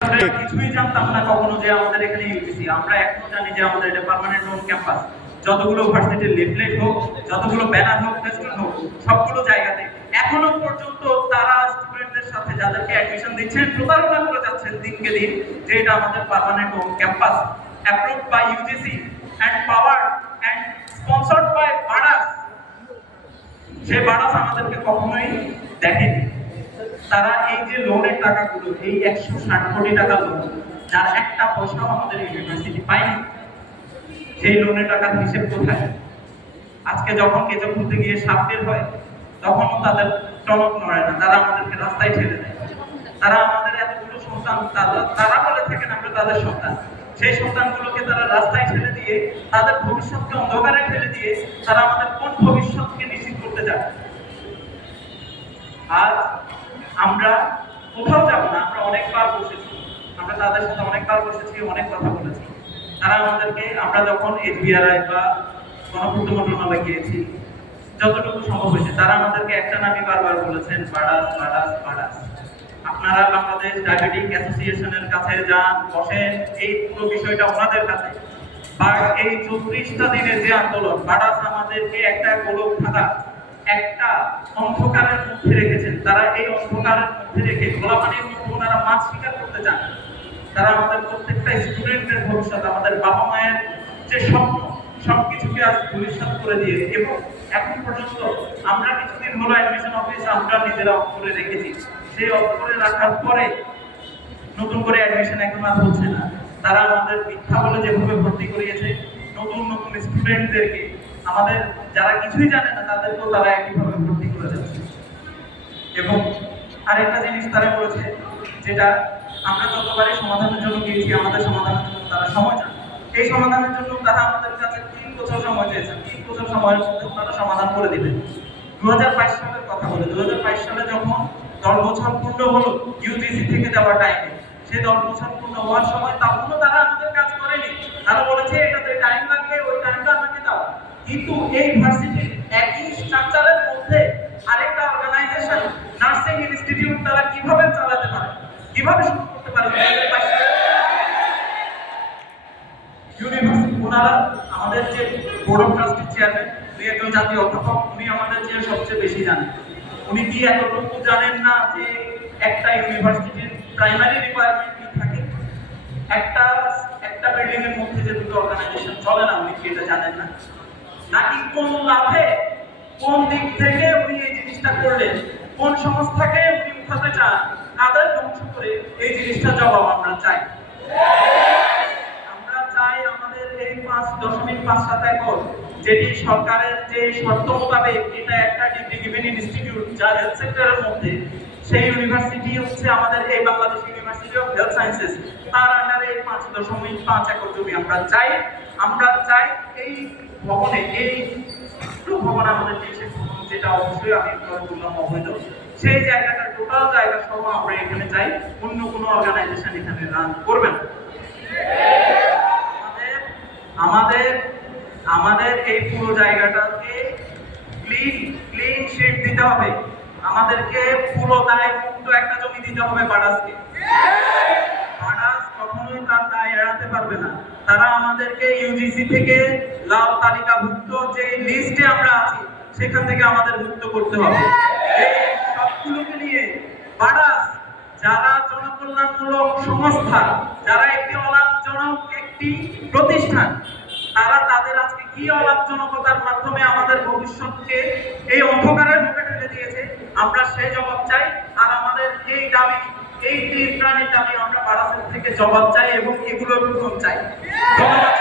কিছুই জানতাম না কখনো যে আমাদের এখানে ইউজিসি আমরা এখনও জানি যে আমাদের এটা পার্মানেন্ট হোম ক্যাম্পাস যতগুলো ভার্সিটির লিফলেট হোক, যতগুলো ব্যানার হোক ফেস্টুন হোক, সবগুলো জায়গাতে এখনও পর্যন্ত তারা স্টুডেন্টদের সাথে যাদেরকে অ্যাডমিশন দিচ্ছেন, প্রতারণা করে যাচ্ছেন দিনকে দিন যে এটা আমাদের permanent home campus approved by UGC and power and sponsored by BADAS সে বাডাস আমাদেরকে কখনোই দেখেনি। তারা এই যে লোনের টাকাগুলো, এই একশো ষাট কোটি টাকা লোন যার একটা পয়সাও আমাদের ইউনিভার্সিটি পায়নি, সেই লোনের টাকার হিসেব কোথায়? আজকে যখন কেঁচো খুলতে গিয়ে সাপ বের হয়, তখনও তাদের টনক নড়ে না, তারা আমাদেরকে রাস্তায় ঠেলে দেয়। তারা আমাদের এতগুলো সন্তান, তারা তারা বলে থাকেন আমরা তাদের সন্তান। সেই সন্তানগুলোকে তারা রাস্তায় ঠেলে দিয়ে, তাদের ভবিষ্যৎকে অন্ধকারে ঠেলে দিয়ে, তারা আমাদের কোন ভবিষ্যৎকে নিশ্চিত করতে চায়? আজ আমরা কোথাও যাব না, আমরা অনেকবার বসেছি, আমরা তাদের সাথে অনেকবার বসেছি, অনেক কথা বলেছি। তারা আমাদেরকে, আমরা যখন এসবিআরআই বা গণপূর্ত মন্ত্রণালয় গিয়েছি, যতটুকু সম্ভব হয়েছে, তারা আমাদেরকে একটা নামই বারবার বলেছেন বাড়াস বাড়াস বাড়াস আপনারা বাংলাদেশ ডায়াবেটিক অ্যাসোসিয়েশনের কাছে যান, বসেন, এই পুরো বিষয়টা ওনাদের কাছে। বাট এই চৌত্রিশটা দিনের যে আন্দোলন বাড়াস আমাদেরকে একটা গোলক খাতা একটা অন্ধকারের মধ্যে রেখেছেন। তারা এই অন্ধকারের মধ্যে রেখে খোলা পানির মধ্যে ওনারা মাছ শিকার করতে চান তারা আমাদের প্রত্যেকটা স্টুডেন্টের ভবিষ্যৎ, আমাদের বাবা মায়ের যে স্বপ্ন, সবকিছুকে আজ ভবিষ্যৎ করে দিয়ে এবং এখন পর্যন্ত আমরা কিছুদিন হলো অ্যাডমিশন অফিস আমরা নিজেরা অফ করে রেখেছি। সেই অফ করে রাখার পরে নতুন করে অ্যাডমিশন এখন আর হচ্ছে না। তারা আমাদের মিথ্যা বলে যেভাবে ভর্তি করিয়েছে, নতুন নতুন স্টুডেন্টদেরকে আমাদের যারা কিছুই জানে না, তাদেরকেও তারা একইভাবে ভর্তি করে যাচ্ছে এবং আরেকটা জিনিস তারা করেছে যেটা আমরা যতবারই সমাধানের জন্য গিয়েছি, আমাদের সমাধানের জন্য তারা সময় চান এই সমাধানের জন্য তারা আমাদের কাছে তিন বছর সময় চেয়েছেন তিন বছর সময়ের মধ্যে তারা সমাধান করে দিবেন দু হাজার বাইশ সালের কথা বলে দু হাজার বাইশ সালে যখন দশ বছর পূর্ণ হলো ইউজিসি থেকে দেওয়া টাইমে সেই দশ বছর পূর্ণ হওয়ার সময় তখনও তারা আমাদের কাজ করেনি। তারা বলেছে, এটাতে টাইম লাগবে কিন্তু এই ভার্সিটির একই স্ট্রাকচারের মধ্যে আরেকটা অর্গানাইজেশন নার্সিং ইনস্টিটিউট তারা কীভাবে চালাতে পারে? কীভাবে শুরু করতে পারে? ইউনিভার্সিটি ওনারা আমাদের যে বোর্ড অফ ট্রাস্টির চেয়ারম্যান উনি একজন জাতীয় অধ্যাপক, উনি আমাদের চেয়ে সবচেয়ে বেশি জানেন। উনি কি এতটুকু জানেন না যে একটা ইউনিভার্সিটির প্রাইমারি রিকোয়ারমেন্ট কি থাকে? একটা একটা বিল্ডিং এর মধ্যে যে দুটো অর্গানাইজেশন চলে না, উনি কি এটা জানেন না? নাকি কোন লাভে কোন দিক থেকে উনি এই জিনিসটা করলেন? কোন সংস্থাকে উনি উঠাতে চান? কাদের ধ্বংস করে এই জিনিসটা জবাব আমরা চাই? আমরা চাই আমাদের এই পাঁচ দশমিক পাঁচ সাত একর, যেটি সরকারের যে শর্ত মোতাবেক এটা একটা ডিগ্রি গিভিং ইনস্টিটিউট যা হেলথ সেক্টরের মধ্যে, সেই ইউনিভার্সিটি হচ্ছে আমাদের এই Bangladesh university of health sciences তার আন্ডারে পাঁচ দশমিক পাঁচ একর জমি আমরা চাই। আমরা চাই এই ভবনে এই পুরো ভবন আমাদের দেশে যেটা অবশ্যই আমি বললাম অবৈধ। সেই জায়গাটা টোটাল জায়গা সহ আমরা এখানে চাই, অন্য কোনো অর্গানাইজেশন এখানে রান করবে না। আমাদের আমাদের এই পুরো জায়গাটাকে ক্লিন ক্লিন শিট দিতে হবে। আমাদেরকে পুরো দায় মুক্ত একটা জমি দিতে হবে বাডাসকে বাডাস কখনোই তার দায় এড়াতে পারবে না। তারা আমাদেরকে ইউজিসি থেকে লাল তালিকাভুক্ত যে লিস্টে আমরা আছি, সেখান থেকে আমাদের মুক্ত করতে হবে। সবগুলোকে নিয়ে বাডাস যারা জনকল্যাণমূলক সংস্থা, যারা একটি অলাভজনক একটি প্রতিষ্ঠান, তারা তাদের আজকে কি অলাভজনকতার মাধ্যমে আমাদের ভবিষ্যৎকে এই অন্ধকারের মুখে ঠেলে দিয়েছে, আমরা সেই জবাব চাই। আর আমাদের এই দাবি এই তিন প্রাণীর আমি আমরা বারাসাত থেকে জবাব চাই এবং এগুলোর পূরণ চাই ধন্যবাদ।